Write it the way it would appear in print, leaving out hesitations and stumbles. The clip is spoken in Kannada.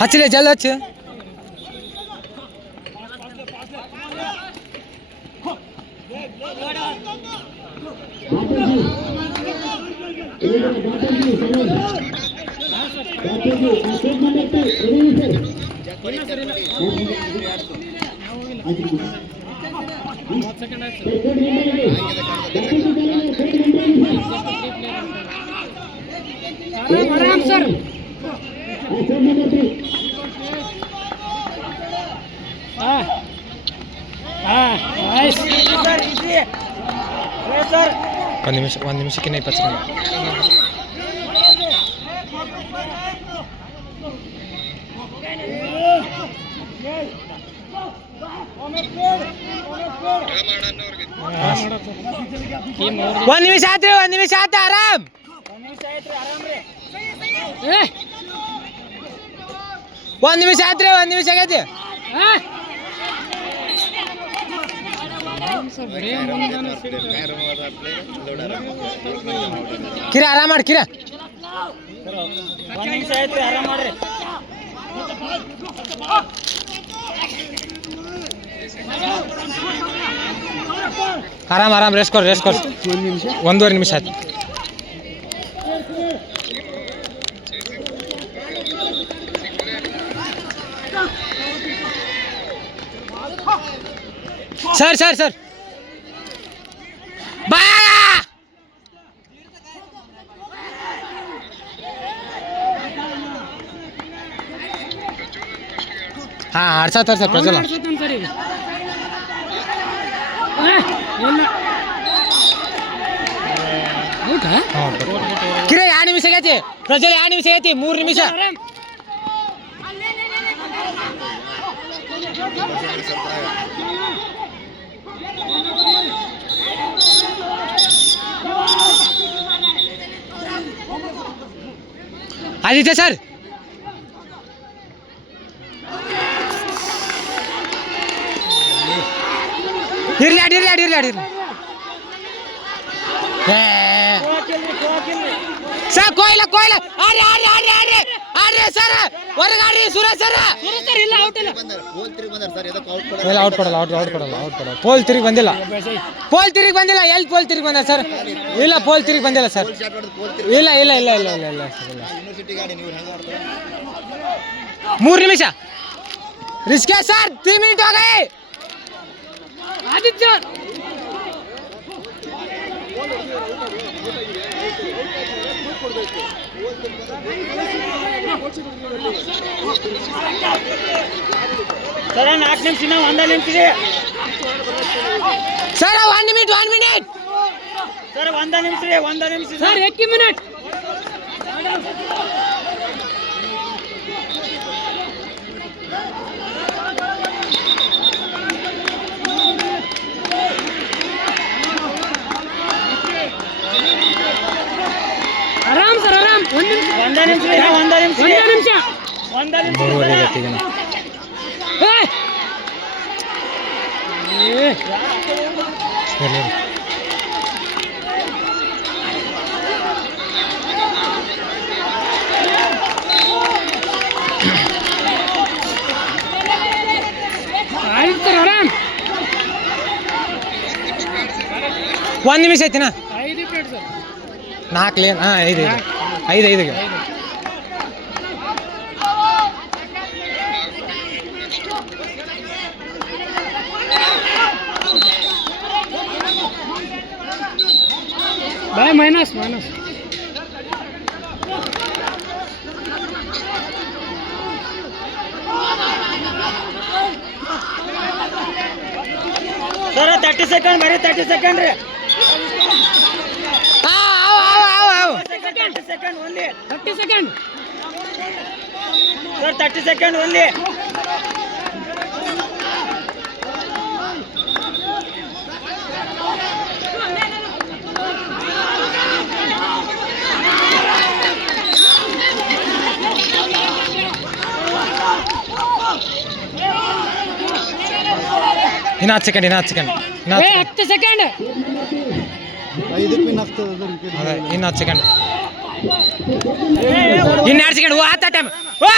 ಹಚ್ಚಲೇ ಜಲ್ದಿ ಹಚ್ಚು. ಸರ್ ಒಂದು ನಿಮಿಷಕ್ಕಿಂತ 20 ಸೆಕೆಂಡ್. ಒಂದು ನಿಮಿಷ ಆತ್ರಿ, ಒಂದು ನಿಮಿಷ ಆತ. ಆರಾಮ್ ಒಂದು ನಿಮಿಷ ಆತ್ರಿ, ಒಂದು ನಿಮಿಷ ಆಗೈತಿ. ಕಿರ ಆರಾಮ್ ಮಾಡಿ ಕಿರ. ಆರಾಮ್ ಆರಾಮ್ ರೆಸ್ಟ್ ಕೊಡ್ರಿ, ರೆಸ್ಟ್ ಕೊಡ್ರಿ. 1.5 ನಿಮಿಷ ಆಯ್ತು. ಸರ್ ಸರ್ ಸರ್ ಬಾ. ಹಾಂ ಆಡ್ಸತ್ತಾರ ಸರ್ ಪ್ರಜ್ವಲ್. ಕಿರ 2 ನಿಮಿಷ ಆಗೈತಿ ಪ್ರಜ್ವಲ್, 2 ನಿಮಿಷ ಆಗೈತಿ. 3 ನಿಮಿಷ. ಆದಿತ್ಯ ಸರ್ ಇರ್ಲಿ ಅಡಿ ಇರ್ಲಿ ಅಡಿ ಇರ್ಲಿ ಅಡಿ ಇರ್ಲಿ ಸರ್. ಕೊಯ್ಲ ಕೊಯ್ಲ ಆಡ್ರಿ ಆಡ್ರಿ ಆಡ್ರಿ ಆಡ್ರಿ ಆಡ್ರಿ ಸರ್, ಹೊರಗಾಡ್ರಿ ಸುರೇಶ್ ಸರ್. ಇಲ್ಲ ಔಟ್ ಇಲ್ಲ, ಔಟ್ ಕೊಡಲ್ಲ, ಔಟ್ ಕೊಡಲ್ಲ, ಔಟ್ ಕೊಡಲ್ಲ. ಪೋಲ್ ತಿರುಗಿ ಬಂದಿಲ್ಲ, ಪೋಲ್ ತಿರುಗಿ ಬಂದಿಲ್ಲ. ಎಲ್ಲಿ ಪೋಲ್ ತಿರುಗಿ ಬಂದ ಸರ್? ಇಲ್ಲ ಪೋಲ್ ತಿರುಗಿ ಬಂದಿಲ್ಲ ಸರ್. ಇಲ್ಲ ಇಲ್ಲ ಇಲ್ಲ ಇಲ್ಲ ಇಲ್ಲ ಇಲ್ಲ ಇಲ್ಲ. 3 ನಿಮಿಷ ರಿಸ್ಕೆ ಸರ್. 3 ಮಿನಿಟ್ हो गए. ಆದಿತ್ಯ ಸರ್ 4 ನಿಮಿಷ, 1 ನಿಮಿಷ ಸರ್. 1 minute 1 minute sir. 1 ನಿಮಿಷ 1 ನಿಮಿಷ ಸರ್. 1 ಮಿನಿಟ್ ಆರಾಮ್ ಸರ್, ಆರಾಮ್. 1 ನಿಮಿಷ 1 ನಿಮಿಷ 1 ನಿಮಿಷ 1 ನಿಮಿಷ 1 ನಿಮಿಷ. 3 ಗಂಟೆಗೆ ಆಯ್ತು ಸರ್. ಆರಾಮ್. 1 ನಿಮಿಷ ಐತಿನಾ? 5 ಪ್ಲೇಟ್ ಸರ್. 4 ಲೇನ್. ಹಾಂ 5 5 5 5. ಬಾಯ್ ಮೈನಸ್ ಮೈನಸ್ ಸರ್. 30 ಸೆಕೆಂಡ್ ಬರೀ 30 ಸೆಕೆಂಡ್ ರೀ. 30 second only. 30 second sir. 30 second only. ಇನ್ನು 10 ಸೆಕೆಂಡ್, ಇನ್ನು 10 ಸೆಕೆಂಡ್, 10 ಸೆಕೆಂಡ್. 5 ಆಗ್ತದೆ. ಇನ್ನು 10 ಸೆಕೆಂಡ್, ಇನ್ನು 2 ಸೆಕೆಂಡ್. ಓ ಆತ ಟೈಮ್. ಓ